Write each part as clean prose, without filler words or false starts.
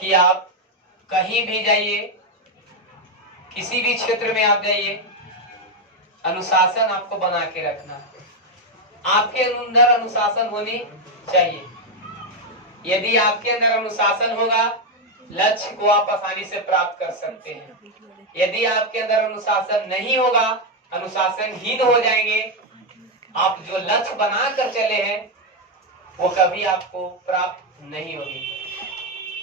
कि आप कहीं भी जाइए, किसी भी क्षेत्र में आप जाइए, अनुशासन आपको बना के रखना है। आपके अंदर अनुशासन होनी चाहिए। यदि आपके अंदर अनुशासन होगा, लक्ष्य को आप आसानी से प्राप्त कर सकते हैं। यदि आपके अंदर अनुशासन नहीं होगा, अनुशासनहीन हो जाएंगे, आप जो लक्ष्य बनाकर चले हैं वो कभी आपको प्राप्त नहीं होगी।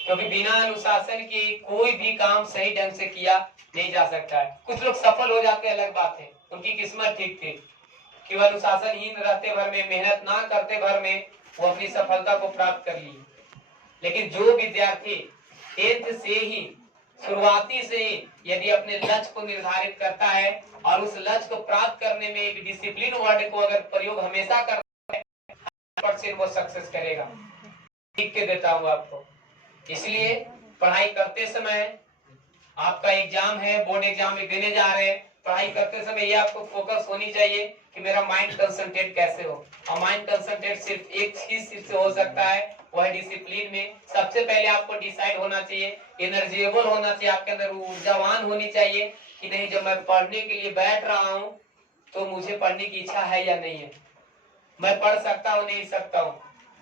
क्योंकि बिना अनुशासन के कोई भी काम सही ढंग से किया नहीं जा सकता है। कुछ लोग सफल हो जाते, अलग बात है, उनकी किस्मत ठीक थी कि वह अनुशासनहीन रहते भर में, मेहनत ना करते भर में वो अपनी सफलता को प्राप्त कर ली। लेकिन जो विद्यार्थी 10th से ही, शुरुआती से ही यदि अपने लक्ष्य को निर्धारित करता है और उस लक्ष्य को प्राप्त करने में एक डिसिप्लिन वर्ड को अगर प्रयोग हमेशा करता है, 100% वो सक्सेस करेगा। लिख के देता हूँ आपको। इसलिए पढ़ाई करते समय, आपका एग्जाम है, बोर्ड एग्जाम में देने जा रहे हैं, पढ़ाई करते समय ये आपको फोकस होनी चाहिए कि मेरा माइंड कंसंट्रेट कैसे हो। और माइंड कंसंट्रेट सिर्फ एक चीज से हो सकता है, वह डिसिप्लिन में। सबसे पहले आपको डिसाइड होना चाहिए, एनर्जेबल होना चाहिए, आपके अंदर ऊर्जावान होनी चाहिए कि नहीं, जब मैं पढ़ने के लिए बैठ रहा हूँ तो मुझे पढ़ने की इच्छा है या नहीं है, मैं पढ़ सकता हूँ नहीं सकता हूँ,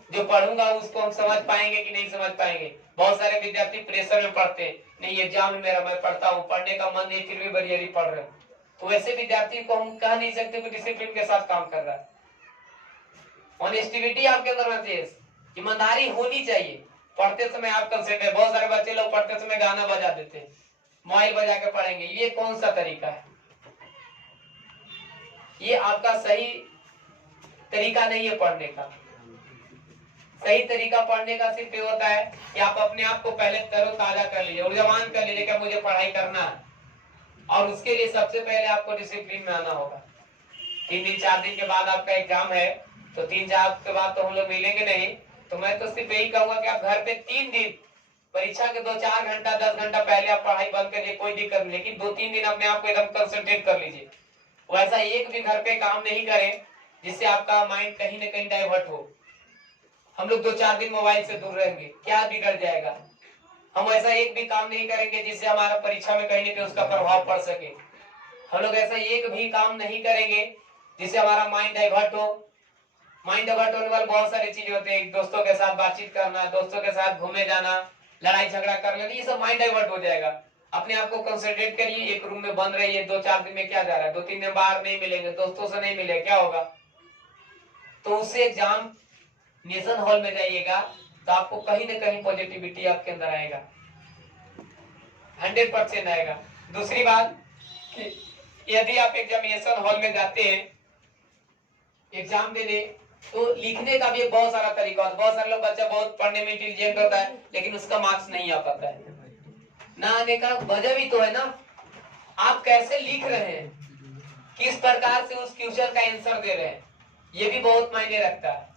जो पढ़ूंगा उसको हम समझ पाएंगे कि नहीं समझ पाएंगे। बहुत सारे विद्यार्थी प्रेशर में पढ़ते हैं, नहीं एग्जाम में मेरा, मैं पढ़ता हूँ, पढ़ने का मन नहीं, फिर भी बरियरी पढ़ रहे हैं। तो वैसे विद्यार्थी को हम कह नहीं सकते कि डिसिप्लिन के साथ काम कर रहा है। ऑनेस्टिविटी आपके अंदर होना चाहिए, ईमानदारी होनी चाहिए। पढ़ते समय आप कंसेंट्रेट, बहुत सारे बच्चे लोग पढ़ते समय गाना बजा देते हैं, मोबाइल बजा के पढ़ेंगे, ये कौन सा तरीका है? ये आपका सही तरीका नहीं है पढ़ने का। सही तरीका पढ़ने का सिर्फ ये होता है कि आप अपने आप को पहले तरोताजा कर लीजिए, ऊर्जावान कर लीजिए कि मुझे पढ़ाई करना है। और उसके लिए सबसे पहले आपको डिसिप्लिन में आना होगा। 3 दिन 4 दिन के बाद आपका एग्जाम है, तो 3-4 के बाद तो हम लोग मिलेंगे नहीं। तो मैं तो सिर्फ यही कहूंगा कि आप घर पे 3 दिन, परीक्षा के 2-4 घंटा 10 घंटा पहले आप पढ़ाई बंद करिए, कोई दिक्कत नहीं, लेकिन 2-3 दिन अपने आप को एकदम कंसंट्रेट कर लीजिए। वैसा एक भी घर पे काम नहीं करें जिससे आपका माइंड कहीं ना कहीं डाइवर्ट हो। हम लोग 2-4 दिन मोबाइल से दूर रहेंगे, क्या बिगड़ जाएगा? हम ऐसा एक भी काम नहीं करेंगे जिससे हमारा परीक्षा में कहीं ना कहीं उसका प्रभाव पड़ सके। हम लोग ऐसा एक भी काम नहीं करेंगे जिससे हमारा माइंड डाइवर्ट हो। माइंड डाइवर्ट होने वाले बहुत सारी चीजें होते हैं, दोस्तों के साथ बातचीत करना, दोस्तों के साथ घूमने जाना, लड़ाई झगड़ा कर लेना, ये सब माइंड डाइवर्ट हो जाएगा। अपने आप को कंसंट्रेट करिए, एक रूम में बंद रहिए। 2-4 दिन में क्या जा रहा है, 2-3 दिन बाहर नहीं मिलेंगे, दोस्तों से नहीं मिले, क्या होगा? तो उससे एग्जाम नेशन हॉल में जाइएगा तो आपको कहीं ना कहीं पॉजिटिविटी आपके अंदर आएगा, 100% आएगा। दूसरी बात कि यदि आप एग्जामिनेशन हॉल में जाते हैं एग्जाम देने, तो लिखने का भी बहुत सारा तरीका होता है। बहुत सारे लोग, बच्चा बहुत पढ़ने में इंटेलिजेंट होता है लेकिन उसका मार्क्स नहीं आ पाता है। ना आने का वजह भी तो है ना, आप कैसे लिख रहे हैं, किस प्रकार से उस क्वेश्चन का आंसर दे रहे हैं, ये भी बहुत मायने रखता है।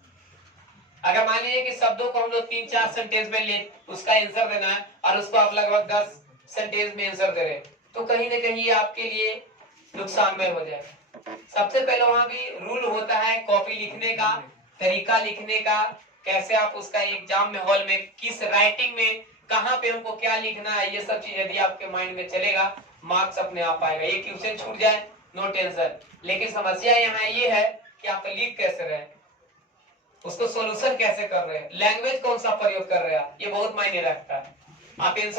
अगर मान लीजिए कि शब्दों को हम लोग 3-4 सेंटेंस में ले, उसका आंसर देना है और उसको आप लगभग 10 सेंटेंस में आंसर दे रहे हैं, तो कहीं ना कहीं ये आपके लिए नुकसानमय हो जाएगा। सबसे पहले वहां भी रूल होता है कॉपी लिखने का, तरीका लिखने का, कैसे आप उसका एग्जाम में हॉल में किस राइटिंग में कहाँ पे हमको क्या लिखना है, ये सब चीज यदि आपके माइंड में चलेगा, मार्क्स अपने आप आएगा। ये क्वेश्चन छूट जाए नो टेंशन, लेकिन समस्या यहाँ ये है कि आप लिख कैसे रहे, उसको सोल्यूशन कैसे कर रहे हैं, लैंग्वेज कौन सा प्रयोग कर रहे हैं, ये बहुत मायने रखता है। आप आंसर